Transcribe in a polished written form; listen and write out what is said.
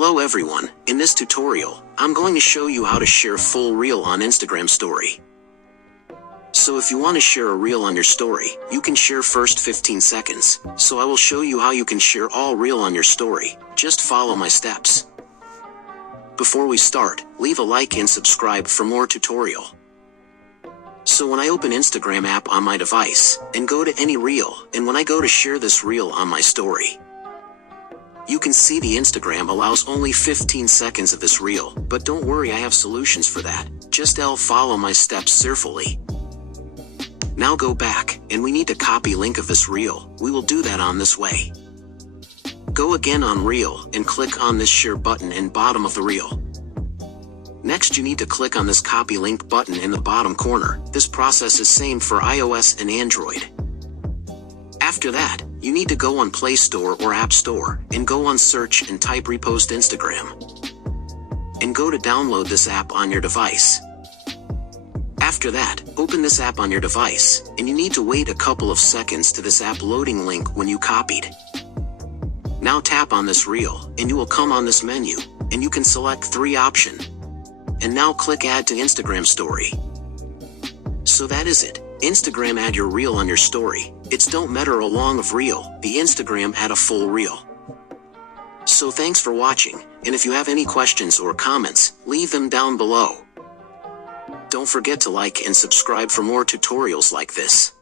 Hello everyone, in this tutorial, I'm going to show you how to share full reel on Instagram story. So if you want to share a reel on your story, you can share first 15 seconds, so I will show you how you can share all reel on your story, just follow my steps. Before we start, leave a like and subscribe for more tutorial. So when I open Instagram app on my device, and go to any reel, and when I go to share this reel on my story, you can see the Instagram allows only 15 seconds of this reel, but don't worry, I have solutions for that. Just follow my steps carefully. Now go back, and we need to copy link of this reel. We will do that on this way. Go again on reel, and click on this share button in bottom of the reel. Next you need to click on this copy link button in the bottom corner. This process is same for iOS and Android. After that, you need to go on Play Store or App Store, and go on search and type repost Instagram. And go to download this app on your device. After that, open this app on your device, and you need to wait a couple of seconds to this app loading link when you copied. Now tap on this reel, and you will come on this menu, and you can select 3 option. And now click add to Instagram story. So that is it. Instagram add your reel on your story. It's don't matter a long of reel, the Instagram add a full reel. So thanks for watching, and if you have any questions or comments, leave them down below. Don't forget to like and subscribe for more tutorials like this.